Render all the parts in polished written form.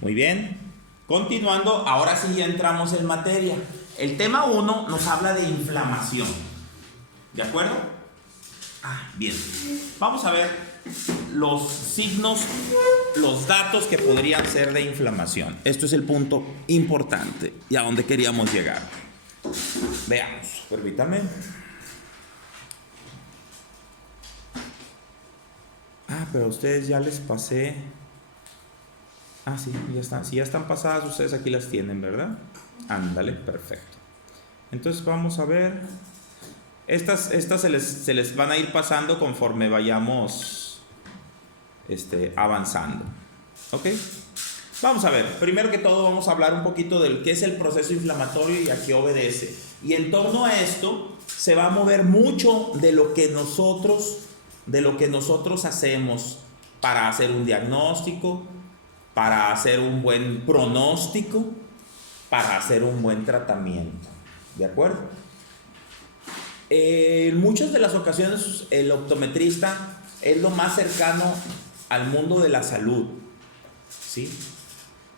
Muy bien. Continuando, ahora sí ya entramos en materia. El tema 1 nos habla de inflamación. ¿De acuerdo? Bien. Vamos a ver los signos, los datos que podrían ser de inflamación. Esto es el punto importante y a donde queríamos llegar. Veamos, permítame. Pero a ustedes ya les pasé. Sí, ya están. Si ya están pasadas, ustedes aquí las tienen, ¿verdad? Ándale, perfecto. Entonces vamos a ver. Estas se les van a ir pasando conforme vayamos avanzando. ¿Ok? Vamos a ver. Primero que todo vamos a hablar un poquito del qué es el proceso inflamatorio y a qué obedece. Y en torno a esto se va a mover mucho de lo que nosotros hacemos para hacer un diagnóstico, para hacer un buen pronóstico, para hacer un buen tratamiento. ¿De acuerdo? En muchas de las ocasiones el optometrista es lo más cercano al mundo de la salud, ¿sí?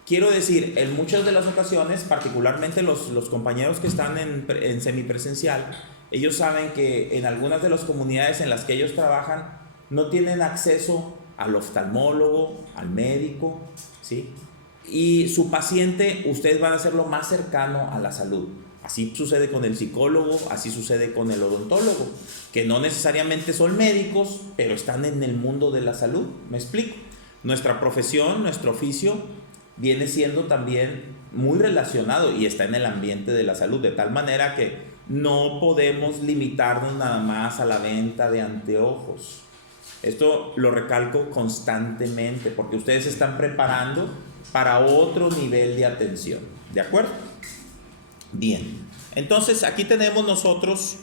Quiero decir, en muchas de las ocasiones, particularmente los compañeros que están en semipresencial, ellos saben que en algunas de las comunidades en las que ellos trabajan no tienen acceso al oftalmólogo, al médico, ¿sí? Y su paciente, ustedes van a ser lo más cercano a la salud. Así sucede con el psicólogo, así sucede con el odontólogo, que no necesariamente son médicos, pero están en el mundo de la salud. ¿Me explico? Nuestra profesión, nuestro oficio, viene siendo también muy relacionado y está en el ambiente de la salud, de tal manera que no podemos limitarnos nada más a la venta de anteojos. Esto lo recalco constantemente porque ustedes se están preparando para otro nivel de atención. ¿De acuerdo? Bien, entonces aquí tenemos nosotros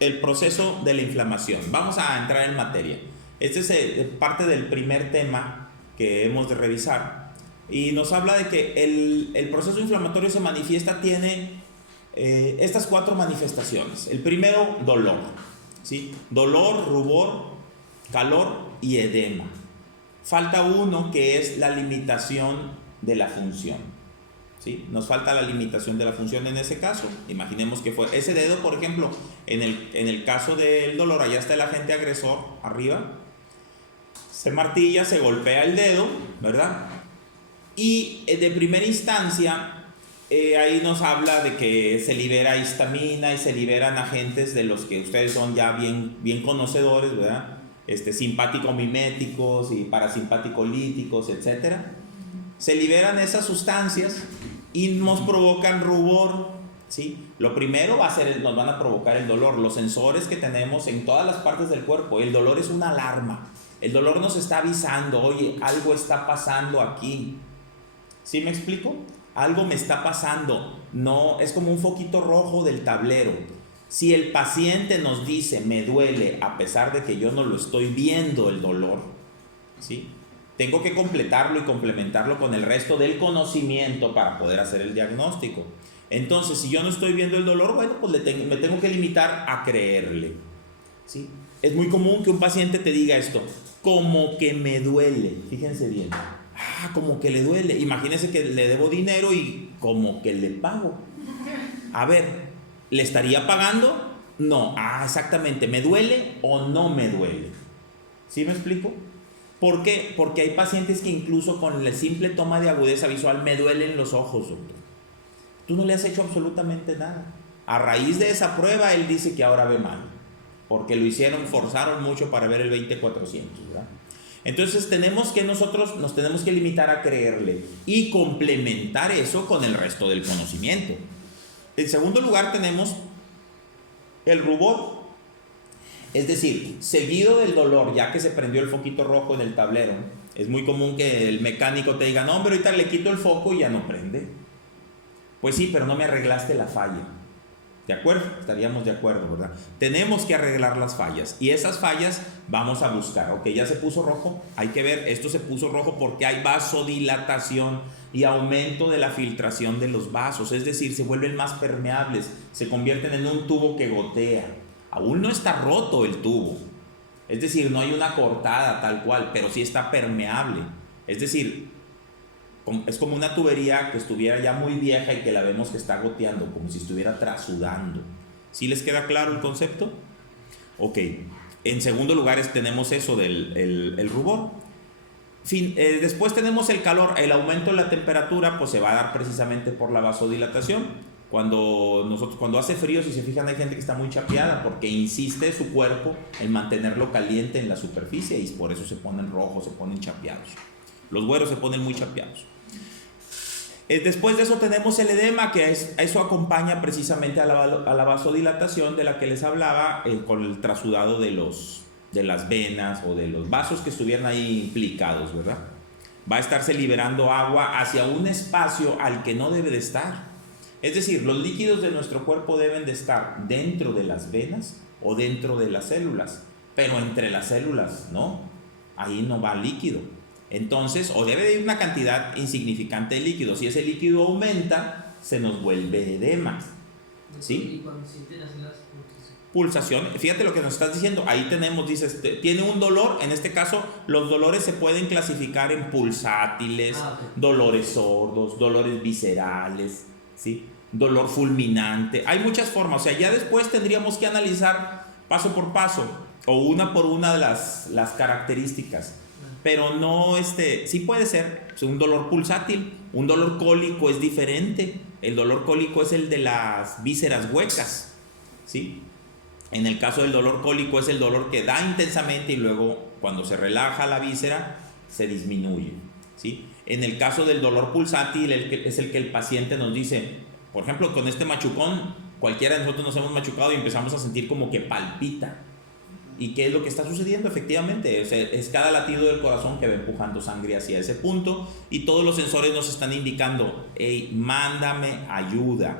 el proceso de la inflamación. Vamos a entrar en materia. Este es parte del primer tema que hemos de revisar y nos habla de que el proceso inflamatorio se manifiesta, tiene estas 4 manifestaciones. El primero, dolor, ¿sí? Dolor, rubor, calor y edema. Falta uno que es la limitación de la función. ¿Sí? Nos falta la limitación de la función en ese caso. Imaginemos que fue ese dedo, por ejemplo, en el caso del dolor, allá está el agente agresor arriba, se martilla, se golpea el dedo, ¿verdad? Y de primera instancia, ahí nos habla de que se libera histamina y se liberan agentes de los que ustedes son ya bien conocedores, ¿verdad? Simpático-miméticos y parasimpático-líticos, etc. Se liberan esas sustancias y nos provocan rubor, ¿sí? Lo primero nos van a provocar el dolor. Los sensores que tenemos en todas las partes del cuerpo, el dolor es una alarma. El dolor nos está avisando, oye, algo está pasando aquí. ¿Sí me explico? Algo me está pasando. No, es como un foquito rojo del tablero. Si el paciente nos dice, me duele, a pesar de que yo no lo estoy viendo el dolor, ¿sí? Tengo que completarlo y complementarlo con el resto del conocimiento para poder hacer el diagnóstico. Entonces, si yo no estoy viendo el dolor, bueno, pues me tengo que limitar a creerle, ¿sí? Es muy común que un paciente te diga esto, como que me duele. Fíjense bien. Como que le duele. Imagínense que le debo dinero y como que le pago. A ver, ¿le estaría pagando? No. Exactamente. ¿Me duele o no me duele? ¿Sí me explico? ¿Por qué? Porque hay pacientes que incluso con la simple toma de agudeza visual, me duelen los ojos, doctor. Tú no le has hecho absolutamente nada. A raíz de esa prueba, él dice que ahora ve mal, porque forzaron mucho para ver el 20/400, ¿verdad? Entonces nosotros nos tenemos que limitar a creerle y complementar eso con el resto del conocimiento. En segundo lugar tenemos el rubor. Es decir, seguido del dolor, ya que se prendió el foquito rojo en el tablero, es muy común que el mecánico te diga, no, pero ahorita le quito el foco y ya no prende. Pues sí, pero no me arreglaste la falla. ¿De acuerdo? Estaríamos de acuerdo, ¿verdad? Tenemos que arreglar las fallas y esas fallas vamos a buscar. Ok, ya se puso rojo, hay que ver, esto se puso rojo porque hay vasodilatación y aumento de la filtración de los vasos, es decir, se vuelven más permeables, se convierten en un tubo que gotea. Aún no está roto el tubo, es decir, no hay una cortada tal cual, pero sí está permeable. Es decir, es como una tubería que estuviera ya muy vieja y que la vemos que está goteando, como si estuviera trasudando. ¿Sí les queda claro el concepto? Ok. En segundo lugar tenemos eso del el rubor. Después tenemos el calor. El aumento de la temperatura pues se va a dar precisamente por la vasodilatación. Cuando hace frío, si se fijan, hay gente que está muy chapeada porque insiste su cuerpo en mantenerlo caliente en la superficie y por eso se ponen rojos, se ponen chapeados. Los güeros se ponen muy chapeados. Después de eso tenemos el edema, que eso acompaña precisamente a la vasodilatación de la que les hablaba, con el trasudado de las venas o de los vasos que estuvieran ahí implicados, ¿verdad? Va a estarse liberando agua hacia un espacio al que no debe de estar. Es decir, los líquidos de nuestro cuerpo deben de estar dentro de las venas o dentro de las células, pero entre las células, ¿no? Ahí no va líquido. Entonces, o debe de ir una cantidad insignificante de líquido. Si ese líquido aumenta, se nos vuelve edema. ¿Sí? Y cuando sienten así las pulsación, fíjate lo que nos estás diciendo. Ahí tenemos, dices, tiene un dolor. En este caso, los dolores se pueden clasificar en pulsátiles, dolores sordos, dolores viscerales, ¿sí? Dolor fulminante. Hay muchas formas. O sea, ya después tendríamos que analizar paso por paso o una por una de las características. Pero no, sí puede ser un dolor pulsátil. Un dolor cólico es diferente. El dolor cólico es el de las vísceras huecas, ¿sí? En el caso del dolor cólico es el dolor que da intensamente y luego cuando se relaja la víscera se disminuye, ¿sí? En el caso del dolor pulsátil es el que el paciente nos dice, por ejemplo, con este machucón, cualquiera de nosotros nos hemos machucado y empezamos a sentir como que palpita. ¿Y qué es lo que está sucediendo? Efectivamente, es cada latido del corazón que va empujando sangre hacia ese punto y todos los sensores nos están indicando, hey, mándame ayuda.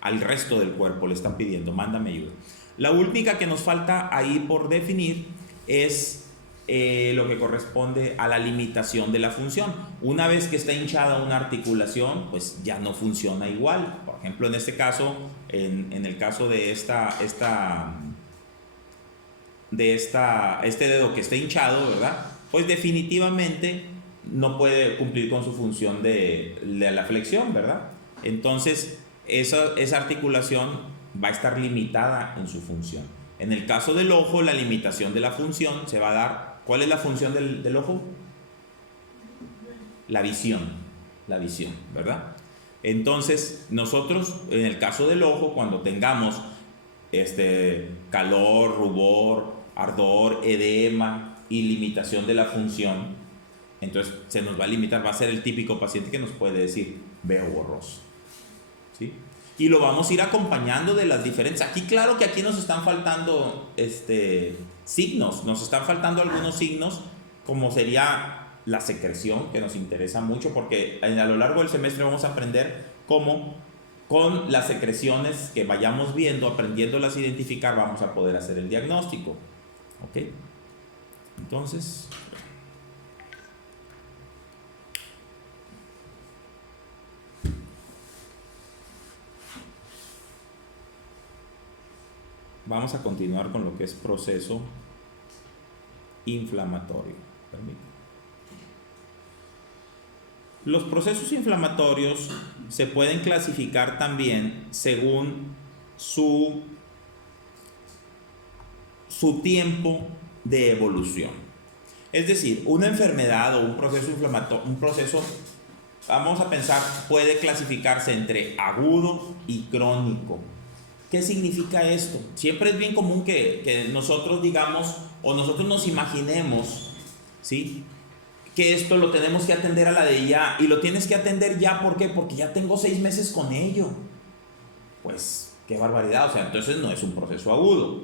Al resto del cuerpo le están pidiendo, mándame ayuda. La única que nos falta ahí por definir es lo que corresponde a la limitación de la función. Una vez que está hinchada una articulación, pues ya no funciona igual. Por ejemplo, en este caso, en el caso de este dedo que está hinchado, ¿verdad? Pues definitivamente no puede cumplir con su función de la flexión, ¿verdad? Entonces, esa articulación va a estar limitada en su función. En el caso del ojo, la limitación de la función se va a dar. ¿Cuál es la función del ojo? La visión, ¿verdad? Entonces, nosotros, en el caso del ojo, cuando tengamos calor, rubor, ardor, edema y limitación de la función, entonces se nos va a limitar, va a ser el típico paciente que nos puede decir, veo borroso, ¿sí? Y lo vamos a ir acompañando de las diferentes. Aquí, claro que aquí nos están faltando signos, nos están faltando algunos signos, como sería la secreción, que nos interesa mucho, porque a lo largo del semestre vamos a aprender cómo con las secreciones que vayamos viendo, aprendiéndolas a identificar, vamos a poder hacer el diagnóstico. ¿Ok? Entonces, vamos a continuar con lo que es proceso inflamatorio. Permítanme. Los procesos inflamatorios se pueden clasificar también según su tiempo de evolución. Es decir, una enfermedad o un proceso inflamatorio, vamos a pensar, puede clasificarse entre agudo y crónico. ¿Qué significa esto? Siempre es bien común que nosotros digamos o nosotros nos imaginemos, ¿sí?, que esto lo tenemos que atender a la de ya, y lo tienes que atender ya, ¿por qué? Porque ya tengo 6 meses con ello. Pues, qué barbaridad, o sea, entonces no es un proceso agudo.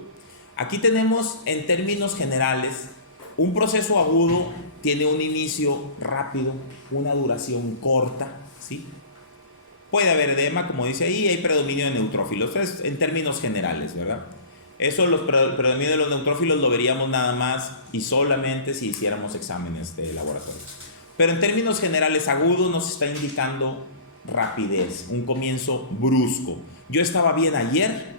Aquí tenemos, en términos generales, un proceso agudo tiene un inicio rápido, una duración corta, ¿sí? Puede haber edema, como dice ahí, hay predominio de neutrófilos, es en términos generales, ¿verdad? Eso, el predominio de los neutrófilos lo veríamos nada más y solamente si hiciéramos exámenes de laboratorio. Pero en términos generales, agudo nos está indicando rapidez, un comienzo brusco. Yo estaba bien ayer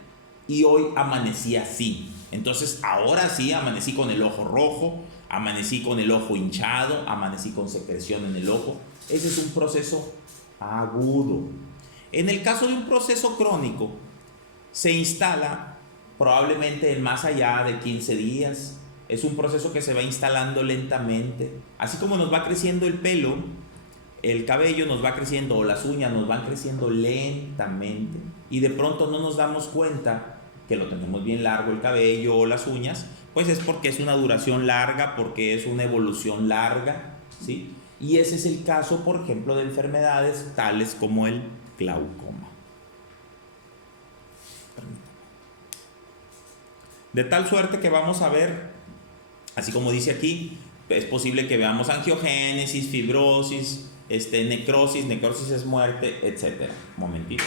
y hoy amanecí así. Entonces ahora sí amanecí con el ojo rojo, Amanecí con el ojo hinchado, amanecí con secreción en el ojo. Ese es un proceso agudo. En el caso de un proceso crónico, se instala probablemente en más allá de 15 días. Es un proceso que se va instalando lentamente. Así como nos va creciendo el pelo, el cabello nos va creciendo, o las uñas nos van creciendo lentamente. Y de pronto no nos damos cuenta que lo tenemos bien largo el cabello o las uñas, pues es porque es una duración larga, porque es una evolución larga, ¿sí? Y ese es el caso, por ejemplo, de enfermedades tales como el glaucoma. De tal suerte que vamos a ver, así como dice aquí, es posible que veamos angiogénesis, fibrosis, necrosis es muerte, etc. Momentito.